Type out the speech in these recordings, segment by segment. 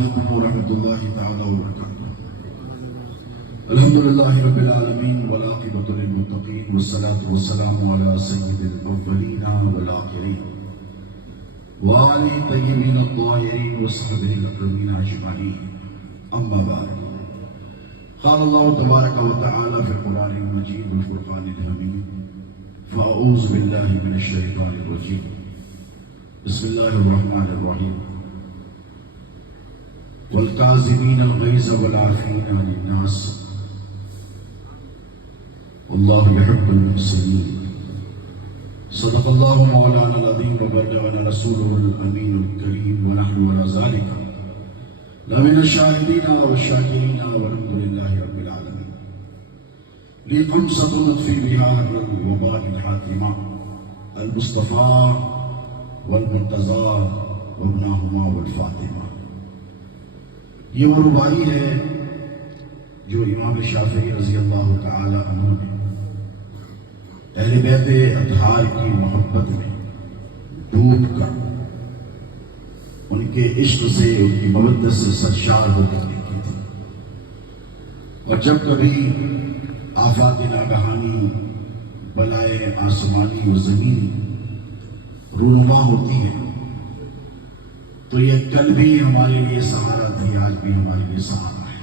علیکم ورحمۃ اللہ تعالی وبرکاتہ۔ الحمدللہ رب العالمین والعاقبۃ للمتقین والصلاۃ والسلام علی سید الاولین والآخرین وعلی طیبین الطاہرین وصحبہ الاکرمین اجمعین، اما بعد۔ قال اللہ تبارک و تعالی فی القرآن المجید والفرقان الحمید، فاعوذ باللہ من الشیطان الرجیم، بسم اللہ الرحمن الرحیم، والکاظمین الغیظ والعافین عن الناس واللہ یحب المحسنین۔ صدق اللہ مولانا العظیم وبلغنا رسولہ الامین الکریم، ونحن علی ذلک لمن الشاہدین والشاکرین والحمد للہ رب العالمین۔ لی خمسۃ نطفی بہا حر الوباء الحاتمہ، المصطفیٰ والمرتضیٰ وابناہما والفاطمہ۔ یہ وہ رباعی ہے جو امام شافعی رضی اللہ تعالی عنہ نے اہل بیت اطہار کی محبت میں ڈوب کر ان کے عشق سے، ان کی مودت سے سرشار ہو کر لکھی تھی۔ اور جب کبھی آفات ناگہانی، بلائے آسمانی و زمینی رونما ہوتی ہے تو یہ کل بھی ہمارے لیے سہارا تھی، آج بھی ہمارے لیے سہارا ہے۔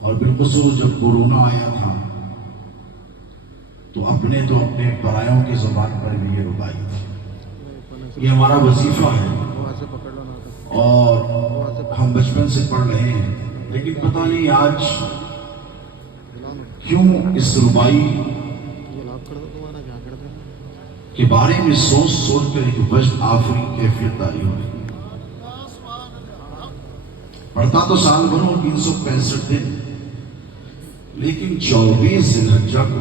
اور بالخصوص جب کورونا آیا تھا تو اپنے پرایوں کی زبان پر بھی یہ رباعی تھی۔ یہ ہمارا وظیفہ ہے اور ہم بچپن سے پڑھ رہے ہیں، لیکن پتہ نہیں آج کیوں اس رباعی کے بارے میں سوچ کر ایک وجد آفری کیفیت تاری ہو رہی ہے۔ پڑھتا تو سال بھروں 365 دن، لیکن 24 ذی الحجہ کو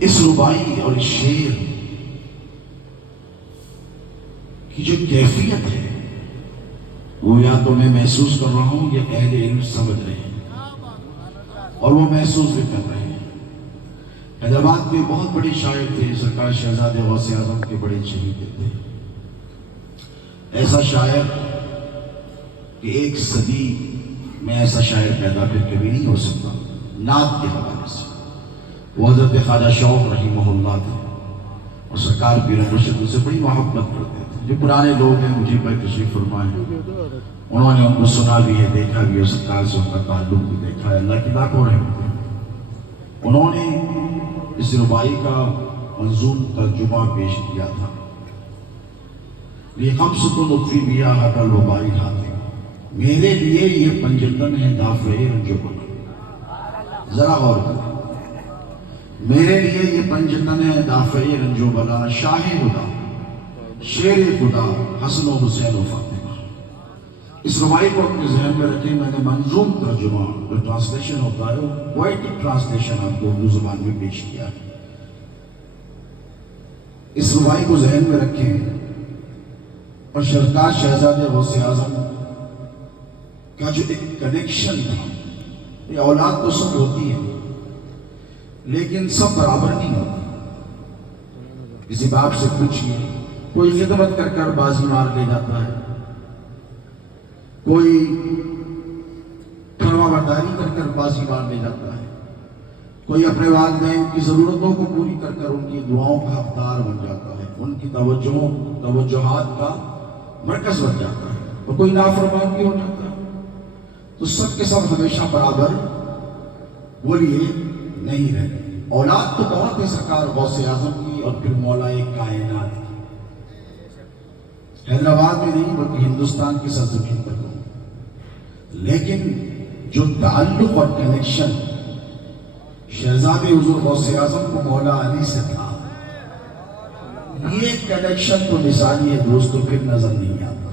اس رباعی اور اس شعر کی جو کیفیت ہے وہ یا تو میں محسوس کر رہا ہوں یا اہل علم سمجھ رہے ہیں، اور وہ محسوس بھی کر رہے ہیں۔ حیدرآباد کے بہت بڑے شاعر تھے، سرکار شہزادے غوث اعظم کے بڑے چہیتے تھے۔ ایسا شاعر کہ ایک صدی میں ایسا شاعر پیدا پھر کبھی نہیں ہو سکتا نعت کے حوالے سے۔ وہ حضرت خواجہ شوق رحمہ اللہ تھے، اور سرکار پیر مرشد ان سے بڑی محبت کرتے تھے۔ جو پرانے لوگ ہیں مجھے پر تشریف فرمائے ہیں، انہوں نے ان کو سنا بھی ہے، دیکھا بھی ہے، سرکار سے ان کا تعلق بھی دیکھا ہے، اللہ کی لاکھوں رحمت ہے۔ انہوں نے اس رباعی کا منظوم ترجمہ پیش کیا تھا، لِخَمْسَةٍ نُطْفِي بِهَا حَرَّ الْوَبَاءِ الْحَاتِمِ، میرے لیے یہ پنجتن ہے دافع رنج و بلا۔ ذرا غور کریں، میرے لیے یہ پنجتن ہے دافع رنج و بلا، شاہ خدا، شیر خدا، حسن و حسین و فاطمہ۔ اس رباعی کو اپنے ذہن میں رکھیں، میں نے منظوم ترجمہ جو ٹرانسلیشن ہوتا ہے وہ پوئٹک ٹرانسلیشن آپ کو اردو زبان میں پیش کیا ہے۔ اس رباعی کو ذہن میں رکھیں، اور سرکار شہزادے غوث اعظم کا جو ایک کنیکشن تھا، یہ اولاد تو سب ہوتی ہے لیکن سب برابر نہیں ہوتی۔ کسی باپ سے پوچھئے، کوئی خدمت کر بازی مار لے جاتا ہے، کوئی فرما برداری کر بازی مار لے جاتا ہے، کوئی اپنے والدین کی ضرورتوں کو پوری کر ان کی دعاؤں کا حقدار بن جاتا ہے، ان کی توجہات کا مرکز بن جاتا ہے، اور کوئی نافرمان بھی ہو جاتا ہے۔ تو سب کے سب ہمیشہ برابر وہ لیے نہیں رہتے۔ اولاد تو بہت ہے سرکار غوث اعظم کی اور پھر مولا کائنات کی، حیدرآباد میں نہیں بلکہ ہندوستان کی سرزمین پر ہو، لیکن جو تعلق اور کنیکشن شہزادے حضور غوث اعظم کو مولا علی سے تھا، یہ کنیکشن تو مثالی ہے دوستو، پھر نظر نہیں آتا۔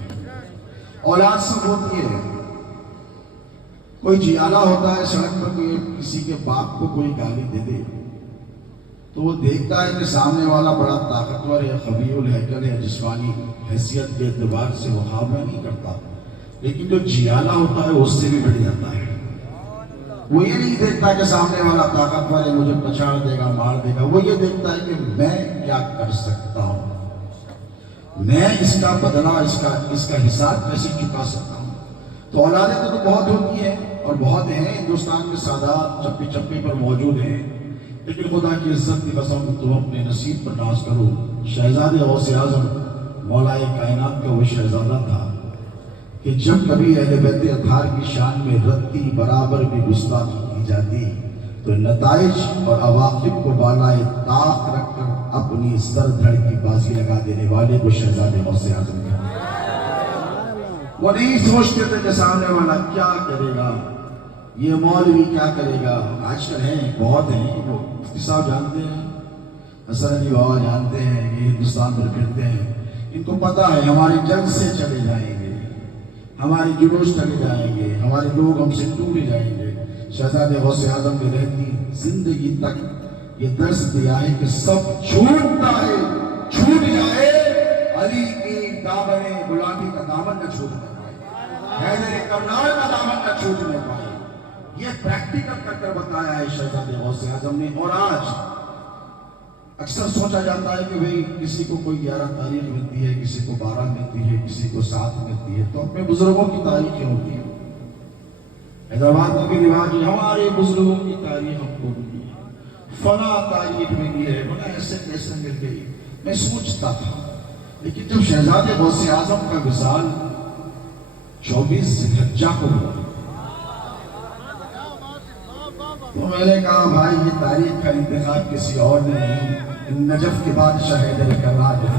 اولاد سب ہوتی ہے، کوئی جیالہ ہوتا ہے سڑک پر، کوئی کسی کے باپ کو کوئی گالی دے دے تو وہ دیکھتا ہے کہ سامنے والا بڑا طاقتور ہے، قوی الہیکل ہے، جسمانی حیثیت کے اعتبار سے وہ مقابلہ نہیں کرتا، لیکن جو جیالہ ہوتا ہے اس سے بھی بڑھ جاتا ہے۔ وہ یہ نہیں دیکھتا کہ سامنے والا طاقتور ہے، مجھے پچھاڑ دے گا، مار دے گا، وہ یہ دیکھتا ہے کہ میں کیا کر سکتا ہوں۔ میں اس کا بدلہ اس کا حساب کیسے چکا سکتا ہوں؟ تو اولادیں تو بہت ہوتی ہیں اور بہت ہیں، ہندوستان کے سادات چپے چپے پر موجود ہیں، لیکن خدا کی عزت کی قسم تم اپنے نصیب پر ناز کرو۔ شہزادے غوث اعظم مولا کائنات کا وہ شہزادہ تھا کہ جب کبھی اہل بیت اطہار کی شان میں رتی برابر بھی گستاخی کی جاتی تو نتائج اور عواقب کو بالائے طاق رکھ کر اپنی سر دھڑ کی بازی لگا دینے والے کو شہزادے غوث اعظم تھے۔ وہ نہیں سوچتے تھے کہ سامنے والا کیا کرے گا، یہ مولوی کیا کرے گا۔ آج کل ہیں، بہت ہیں، وہ مفتی صاحب جانتے ہیں، حسن علی بابا جانتے ہیں، یہ ہندوستان پر پھرتے ہیں، ان کو پتا ہے ہماری جنگ سے چلے جائیں گے، ہماری جلوس چلے جائیں گے، ہمارے لوگ ہم سے ٹوٹ جائیں گے۔ شہزادے غوث اعظم نے رہتی زندگی تک یہ درس دیا ہے کہ سب چھوٹتا ہے، چھوٹ جائے، علی کی دامن غلامی کا دامن نہ چھوٹنے پائے، حیدر کرار کا دامن نہ چھوٹنے پائے۔ یہ پریکٹیکل کر کر بتایا ہے شہزادے غوث اعظم نے۔ اور آج اکثر سوچا جاتا ہے کہ بھئی کسی کو کوئی 11 تاریخ ملتی ہے، کسی کو 12 ملتی ہے، کسی کو 7 ملتی ہے، تو اپنے بزرگوں کی تاریخیں ہوتی ہیں۔ حیدرآباد میں بھی رواج ہے، ہمارے بزرگوں کی تاریخ ہم کو ملی ہے، فلاں تاریخ ملی ہے، بڑا ایسے کیسے مل گئی۔ میں سوچتا تھا، لیکن جب شہزادے غوث اعظم کا وصال 24 ذی الحجہ کو ہوا تو میں نے کہا بھائی یہ تاریخ کا انتخاب کسی اور نے نہیں، نجف کے بادشاہ حیدر کرار نے۔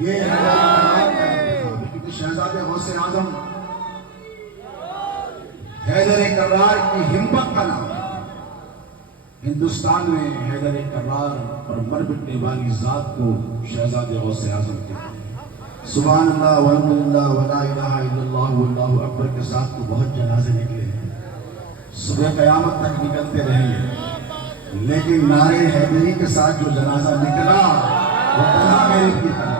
یہ کیونکہ شہزادے غوث اعظم حیدر کرار کی ہمت کا نام ہے۔ ہندوستان میں حیدر کرار اور مر مٹنے والی ذات کو شہزادے غوث اعظم کہتے ہیں۔ سبحان اللہ والحمد للہ ولا الہ الا اللہ واللہ اکبر کے ساتھ تو بہت جنازے نکلے ہیں، صبح قیامت تک نکلتے رہیں گے، لیکن نعرے حیدری کے ساتھ جو جنازہ نکلا وہ طلحہ میرے کی طرح۔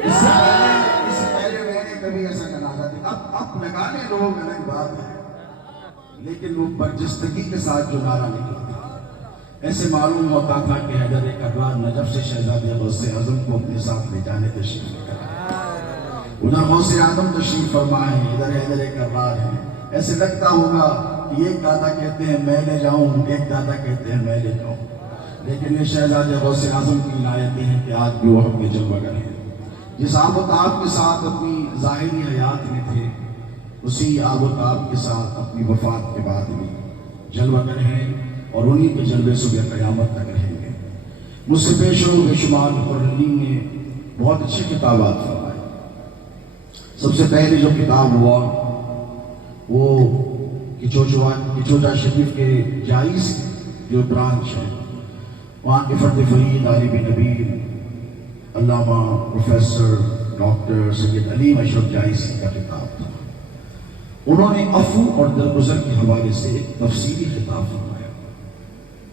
اس سے پہلے میں نے کبھی ایسا جنازہ دیکھا، اب لگانے لوگ الگ بات ہے، لیکن وہ برجستگی کے ساتھ جو نعرہ نکلا تھا، ایسے معلوم ہوتا تھا کہ حیدر کرار نجف سے شہزادے غوث اعظم کو اپنے ساتھ لے جانے تشریف لے کر ادھر غوث اعظم تشریف فرما ہے، ادھر حیدر کرار ہے۔ ایسے لگتا ہوگا کہ ایک دادا کہتے ہیں میں لے جاؤں، ایک دادا کہتے ہیں میں لے جاؤں، لیکن یہ شہزادے غوث اعظم کی عنایتیں ہیں کہ آج بھی وہ ہم کے جلوگر ہیں۔ جس آب و تاب کے ساتھ اپنی ظاہری حیات میں تھے، اسی آب و تاب کے ساتھ اپنی وفات کے بعد بھی جلوگر ہیں، اور انہی کے جلوے صبح قیامت تک رہیں گے۔ مجھ سے بے شمار بے شمار مقررین نے بہت اچھی کتابات فرمائی۔ سب سے پہلے جو کتاب ہوا وہ کچوچا شریف کے جائز جو برانچ ہے، وہاں کے فرد فرید عالم نبیل علامہ پروفیسر ڈاکٹر سید علیم اشرف جائزی کا کتاب تھا۔ انہوں نے عفو اور درگزر کے حوالے سے ایک تفصیلی خطاب فرمایا،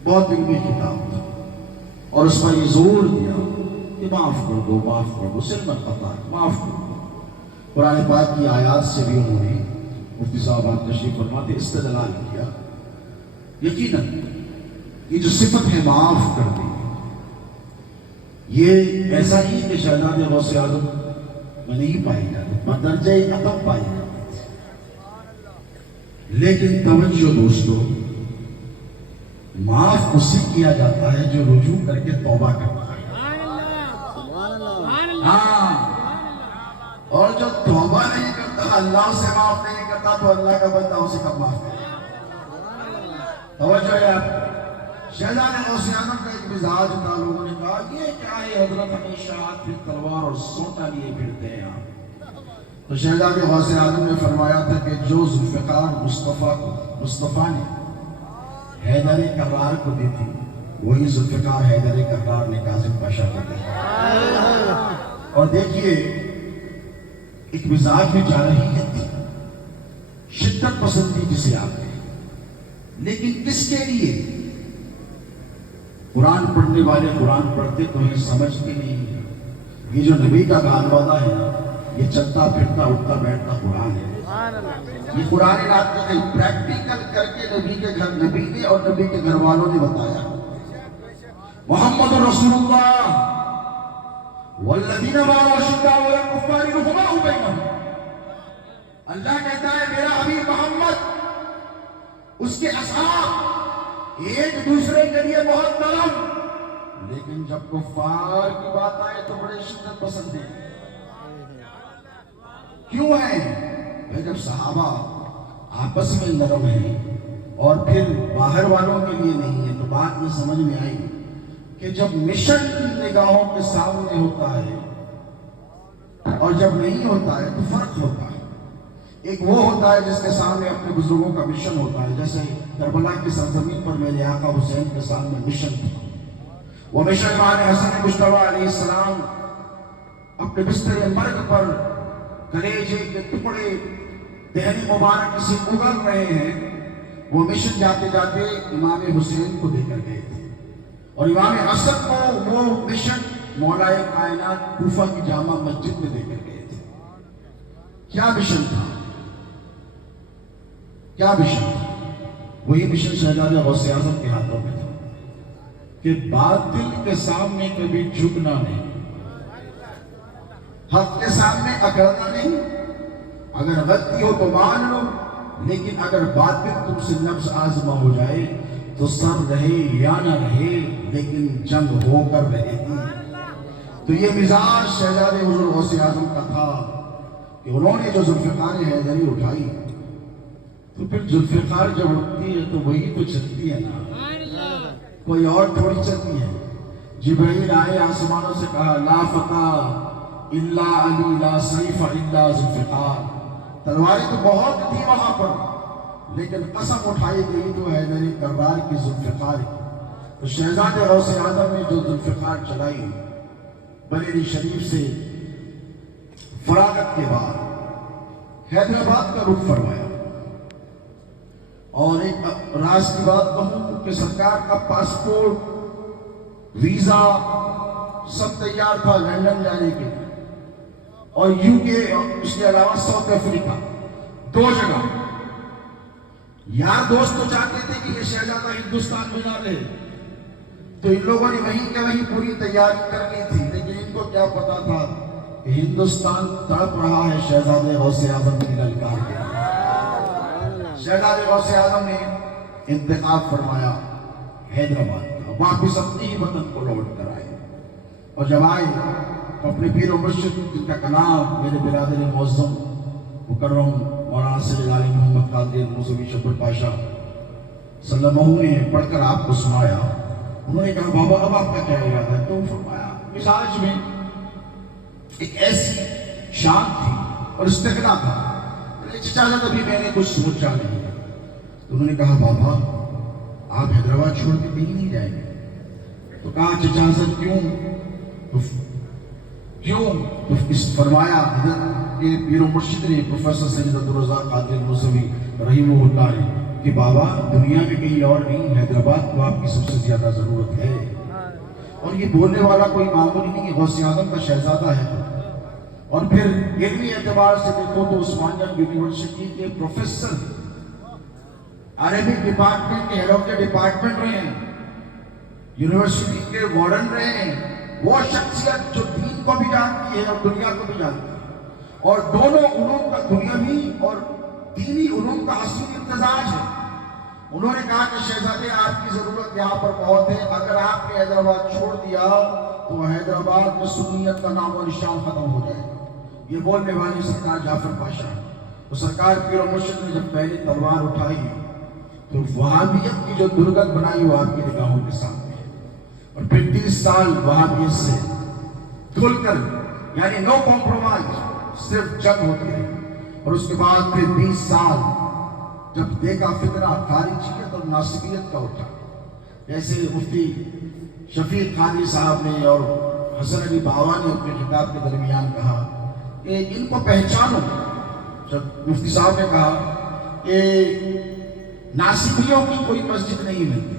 بہت علمی کتاب تھا، اور اس پر یہ زور دیا کہ معاف کر دو، معاف کر دو، سلمت قطع معاف کر دو۔ قرآن پاک کی آیات سے بھی انہوں نے، مفتی صاحب آپ تشریف فرماتے، استدلال کیا۔ یقیناً یہ جو صفت ہے معاف کر دیں، یہ ایسا ہی کہ شہزادے غوث اعظم میں نہیں پائی جاتی، بدرجہ ادب پائی جاتی، لیکن توجہ دوستو، معاف اسی کیا جاتا ہے جو رجوع کر کے توبہ کرتا ہے۔ ہاں، اور جو توبہ نہیں کرتا، اللہ سے معاف نہیں کرتا، تو اللہ کا بندہ اسے کب معاف کرے؟ توجہ ہے آپ۔ شہزادے غوث اعظم کا ایک مزاج تھا، لوگوں نے کہا یہ کیا ہے حضرت، ہمیشہ ہاتھ پھر تلوار اور سوٹا لیے پھرتے ہیں آپ۔ تو شہزادے غوث اعظم نے فرمایا تھا کہ جو ذوالفقار مصطفیٰ نے حیدر کرار کو دی تھی، وہی ذوالفقار حیدر کرار نے کاظم پاشا کو دی۔ اور دیکھیے ایک مزاج میں جارحیت تھی، شدت پسندی جسے آپ نے، لیکن کس کے لیے؟ قرآن پڑھنے والے قرآن پڑھتے تو ہیں، سمجھتے نہیں ہیں۔ یہ جو نبی کا گانوادہ ہے نا، یہ چلتا پھرتا اٹھتا بیٹھتا قرآن ہے۔ یہ قرآن پریکٹیکل کر کے نبی کے گھر نبی نے اور نبی کے گھر والوں نے بتایا. محمد رسول اللہ والذین معه اشداء علی الکفار رحماء بینہم. اللہ کہتا ہے میرا حبیب محمد اس کے اصحاب ایک دوسرے کے لیے بہت نرم، لیکن جب کفار کی بات آئے تو بڑے شدت پسند ہیں. کیوں ہیں؟ بھائی جب صحابہ آپس میں نرم ہیں اور پھر باہر والوں کے لیے نہیں ہے تو بات یہ سمجھ میں آئی کہ جب مشن نگاہوں کے سامنے ہوتا ہے اور جب نہیں ہوتا ہے تو فرق ہوتا ہے. ایک وہ ہوتا ہے جس کے سامنے اپنے بزرگوں کا مشن ہوتا ہے، جیسے کربلا کی سرزمین پر میرے آقا حسین کے سامنے مشن تھا. وہ مشن امام حسن مجتبی علیہ السلام اپنے بستر مرگ پر کلیجے کے ٹکڑے دہنی مبارک سے اگل رہے ہیں. وہ مشن جاتے جاتے امام حسین کو دے کر گئے تھے اور امام اسد کو وہ مشن مولائے کائنات کوفہ کی جامع مسجد میں دے کر گئے تھے. کیا مشن تھا؟ کیا مشن تھا؟ وہی مشن شہزادہ غوث اعظم کے ہاتھوں میں تھا کہ باطل کے سامنے کبھی جھکنا نہیں، حق کے سامنے اکڑنا نہیں. اگر غلطی ہو تو مان لو، لیکن اگر باطل تم سے نفس آزما ہو جائے تو سر رہے یا نہ رہے لیکن جنگ ہو کر رہے گی. تو یہ مزاج شہزادے حضور غوث اعظم کا تھا کہ انہوں نے جو ذوالفقار حیدری اٹھائی تو پھر ذوالفقار جب اٹھتی ہے تو وہی تو چلتی ہے نا، کوئی اور تھوڑی چلتی ہے. جبرائیل آئے آسمانوں سے کہا لا فتح الا علی لا سیف الا ذوالفقار. تلواری تو بہت تھی وہاں پر لیکن قسم اٹھائی گئی تو حیدری کرار کی ذوالفقار کی. تو شہزادے غوث اعظم نے جو ذوالفقار چلائی بریلی شریف سے فراغت کے بعد حیدرآباد کا رخ فرمایا. اور ایک راز کی بات کہوں کہ سرکار کا پاسپورٹ ویزا سب تیار تھا لندن جانے کے لیے اور یو کے اس کے علاوہ ساؤتھ افریقہ، دو جگہ. یار دوست تو چاہتے تھے کہ یہ شہزادہ ہندوستان میں نہ رہے تو ان لوگوں نے وہیں کے وہیں پوری تیاری کر لی تھی، لیکن ان کو کیا پتا تھا کہ ہندوستان تڑپ رہا ہے شہزادے غوث اعظم کی للکار کے. شہزادے غوث اعظم نے انتخاب فرمایا حیدرآباد کا، واپس اپنی ہی وطن کو لوٹ کر آئے. اور جب آئے تو اپنے پیر و مرشد جن کا کلام میرے برادر معظم مکرم مولانا سید علی محمد قادری موسوی شبر پاشا صلی اللہ علیہ وسلم نے پڑھ کر آپ کو سنایا. انہوں نے کہا بابا اب آپ کا کیا ارادہ ہے؟ تو فرمایا مزاج میں ایک ایسی شان تھی اور استغنا تھا، چچا ابھی میں نے کچھ سوچا نہیں. تو انہوں نے کہا بابا آپ حیدرآباد چھوڑ کے کہیں نہیں جائیں گے؟ تو کہا چچا حضرت کیوں؟ تو فرمایا حضرت کے پیر و مرشد نے پروفیسر سید عبدالرزاق قادری موسوی رحمہ اللہ نے کہ بابا دنیا میں کہیں اور نہیں، حیدرآباد کو آپ کی سب سے زیادہ ضرورت ہے. اور یہ بولنے والا کوئی معمولی نہیں، غوث اعظم کا شہزادہ ہے. اور پھر علمی اعتبار سے دیکھو تو عثمانیہ یونیورسٹی کے پروفیسر عربک ڈپارٹمنٹ کے ہیڈ آف دا ڈپارٹمنٹ رہے ہیں، یونیورسٹی کے وارڈن رہے ہیں. وہ شخصیت جو دین کو بھی جانتی ہے اور دنیا کو بھی جانتی ہے، اور دونوں علوم کا دنیاوی اور دینی علوم کا اصلی امتزاج ہے. انہوں نے کہا کہ شہزادے آپ کی ضرورت یہاں پر بہت ہے، اگر آپ نے حیدرآباد چھوڑ دیا تو حیدرآباد میں سنیت کا نام و نشان ختم ہو جائے گا. یہ بولنے والی سرکار جعفر پاشا. تو سرکار پیر و مرشد نے جب پہلی تلوار اٹھائی تو وہابیت کی جو درگت بنائی وہ آپ کی نگاہوں کے سامنے ہے. اور پھر 30 سال وہابیت سے کھل کر یعنی نو کمپرومائز، صرف جنگ ہوتی ہے. اور اس کے بعد پھر 20 سال جب دیکھا فتنہ خارجیت اور ناصبیت کا اٹھا، جیسے مفتی شفیق قادری صاحب نے اور حسن علی باوا نے اپنے خطاب کے درمیان کہا کہ ان کو پہچانو. جب مفتی صاحب نے کہا کہ ناصبیوں کی کوئی مسجد نہیں ملتی،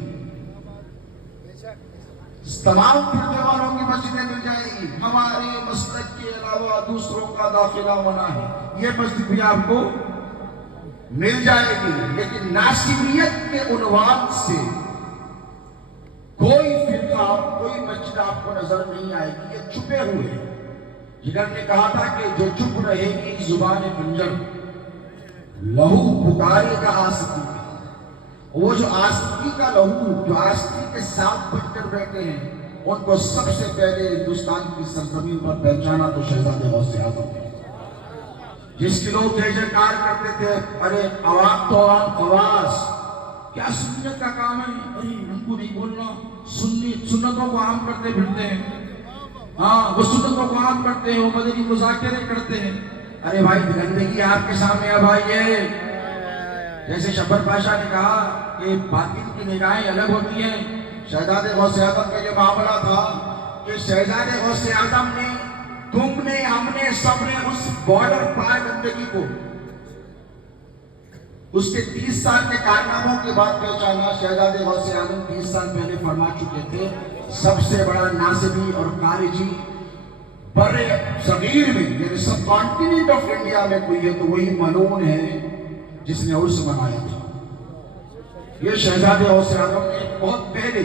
تمام فرقے والوں کی مسجدیں مل جائیں گی، ہمارے مسلک کے علاوہ دوسروں کا داخلہ منع ہے. یہ مسجد بھی آپ کو مل جائے گی، لیکن ناصریت کے عنوان سے کوئی فرقہ، کوئی مسجد آپ کو نظر نہیں آئے گی، یہ چھپے ہوئے ہیں۔ جگر نے کہا تھا کہ جو چپ رہے گی زبان منجر، لہو پکارے گا آستی کا۔ وہ جو آستی کا لہو، جو آستی کے ساتھ بچ کر بیٹھے ہیں، ان کو سب سے پہلے ہندوستان کی سرزمین پر پہچانا تو شہزادے غوث اعظم نے، جس کے لوگ جے جیکار کرتے تھے، ارے عوام تو عوام خواص، کیا سنت کا کام ہے، ارے ہم کو نہیں بولنا، سنتوں کو عام کرتے پھرتے ہیں، ہاں وہ سنتوں کو عام کرتے ہیں، وہ مدنی مذاکرے کرتے ہیں۔ ارے بھائی گندگی آپ کے سامنے اب آئی ہے۔ جیسے شبر پاشا نے کہا کہ باطن کی نگاہیں الگ ہوتی ہیں، شہزادے غوث اعظم کا یہ معاملہ تھا کہ شہزادے غوث اعظم نے، تم نے، ہم نے، سب نے اس بارڈر پار گندگی کو اس کے 30 سال کے کارناموں کے بعد پہچانا۔ شہزادے غوث اعظم 30 سال پہلے فرما چکے تھے، سب سے بڑا ناصبی اور خارجی بر صغیر میں، یعنی سب کانٹیننٹ آف انڈیا میں کوئی ہے تو وہی ملعون ہے جس نے عرس منایا تھا۔ یہ شہزادے غوث اعظم نے بہت پہلے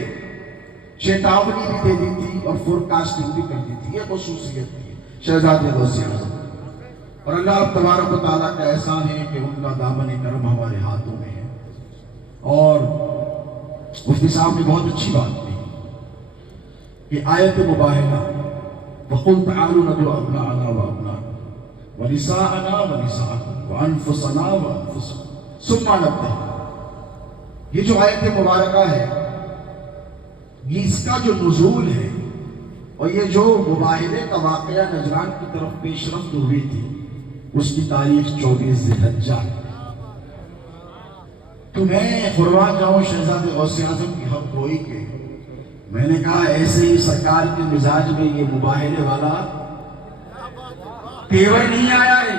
چیتاونی بھی دے دی تھی اور فور کاسٹنگ بھی کر دی تھی، یہ خصوصیت تھی شہزادے غوث اعظم۔ اور اللہ تبارک و تعالیٰ کا احسان ہے کہ ان کا دامن کرم ہمارے ہاتھوں میں ہے۔ اور مفتی صاحب نے بہت اچھی بات کی کہ آیت مباہلہ وَقُلْ تَعَالُوا نَدْعُ أَبْنَاءَنَا وَأَبْنَاءَكُمْ وَنِسَاءَنَا وَنِسَاءَكُمْ وَأَنفُسَنَا وَأَنفُسَكُمْ ثُمَّ نَبْتَهِلْ۔ یہ جو آیت مبارکہ ہے، یہ اس کا جو نزول ہے اور یہ جو مباہلے کا واقعہ نجران کی طرف پیش رفت ہوئی تھی، اس کی تاریخ 24 ذی الحجہ۔ تو میں قربان جاؤں شہزادے غوث اعظم کی حق گوئی کے، میں نے کہا ایسے ہی سرکار کے مزاج میں یہ مباہلے والا تیور نہیں آیا ہے،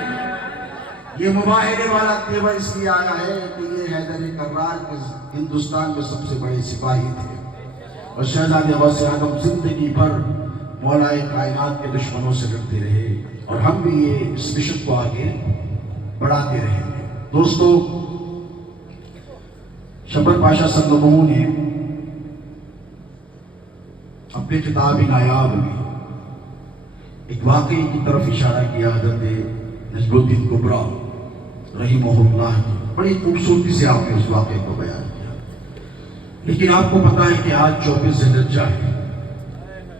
یہ مباہلے والا تیور اس لیے آیا ہے کہ یہ حیدر کرار کے ہندوستان میں سب سے بڑے سپاہی تھے، اور شہزادے غوث اعظم زندگی بھر مولا کائنات کے دشمنوں سے لڑتے رہے، اور ہم بھی یہ اس مشن کو آگے بڑھاتے رہیں گے۔ دوستو، شبر پاشا سنگمو نے اپنے کتاب نایاب میں ایک واقعے کی طرف اشارہ کیا، حضرت نجم الدین کبریٰ رحمہ اللہ کی، بڑی خوبصورتی سے آپ نے اس واقعے کو بیان کیا۔ لیکن آپ کو پتا ہے کہ آج 24 ذی الحجہ ہے،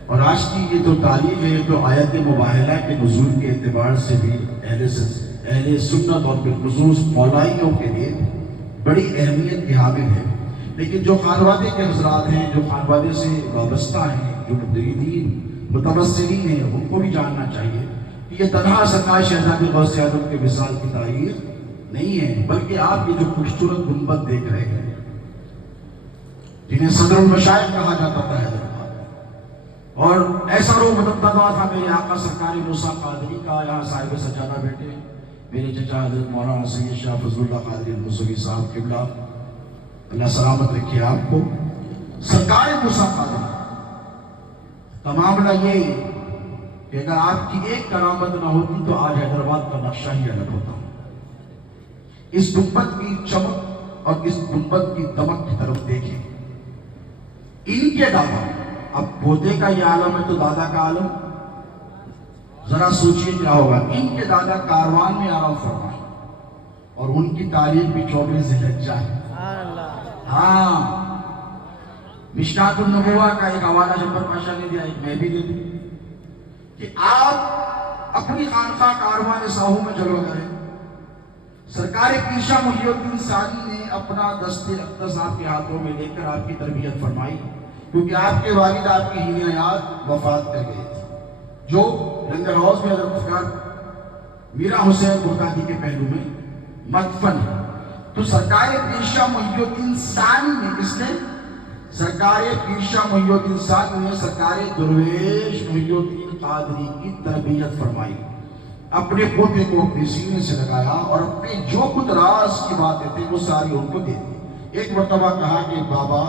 اور آج کی یہ جو تاریخ ہے تو آیت مباہلہ کے نزول کے اعتبار سے بھی اہل سنت اور بالخصوص مولائیوں کے لیے بڑی اہمیت کی حامل ہے۔ لیکن جو خانوادے کے حضرات ہیں، جو خانوادے سے وابستہ ہیں، جو مدریدین متبصرین ہیں، ان کو بھی جاننا چاہیے کہ یہ تنہا سرکار شہزادے غوث اعظم کے وصال کی تاریخ نہیں ہے، بلکہ آپ یہ جو خوبصورت گنبد دیکھ رہے ہیں، جنہیں صدر المشائخ کہا جاتا تھا حیدرآباد، اور ایسا روح مددگار تھا میرے آقا سرکار موسیٰ قادری کا، یہاں صاحب سجادہ بیٹھے میرے چچا حضرت مولانا سید شاہ فضل اللہ قادری الموسوی صاحب قبلہ، اللہ سلامت رکھے آپ کو۔ سرکار موسیٰ قادری کا معاملہ یہ کہ اگر آپ کی ایک کرامت نہ ہوتی تو آج حیدرآباد کا نقشہ ہی الگ ہوتا۔ اس گنبد کی چمک اور اس گنبد کی دمک کی طرف دیکھیں، ان کے دادا، اب پوتے کا یہ عالم ہے تو دادا کا عالم، ذرا سوچئے کیا ہوگا۔ ان کے دادا کاروان میں آرام فرمائے، اور ان کی تاریخ بھی 24 ذی الحجہ ہے۔ ہاں، مشکات النبوہ کا ایک حوالہ شبر پاشا نے دیا، ایک میں بھی دے دوں کہ آپ اپنی خانقاہ کاروان ساہو میں جلوہ کریں۔ سرکار پیر شاہ محی الدین ثانی نے اپنا دست اقدس آپ کے ہاتھوں میں لے کر آپ کی تربیت فرمائی، کیونکہ آپ کے والد آپ کی ہی حیات وفات کر گئے تھے، جو لنگر ہاؤس میں حضرت مفتیان میرا حسین بغدادی کے پہلو میں مدفن ہے۔ تو سرکار پیر شاہ محی الدین ثانی نے، کس نے؟ سرکار پیر شاہ محی الدین ثانی نے سرکار درویش محی الدین قادری کی تربیت فرمائی، اپنے پوتے کو اپنے سینے سے لگایا، اور اپنے جو کچھ راز کی باتیں تھیں وہ ساری ان کو دے دی۔ ایک مرتبہ کہا کہ بابا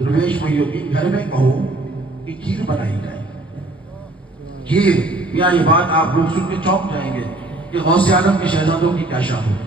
درویش محی الدین، گھر میں کہو کہ کھیر بنائی جائے۔ کھیر، یا یہ بات آپ لوگ سن کے چونک جائیں گے کہ غوث اعظم کے شہزادوں کی کیا شان ہوگی۔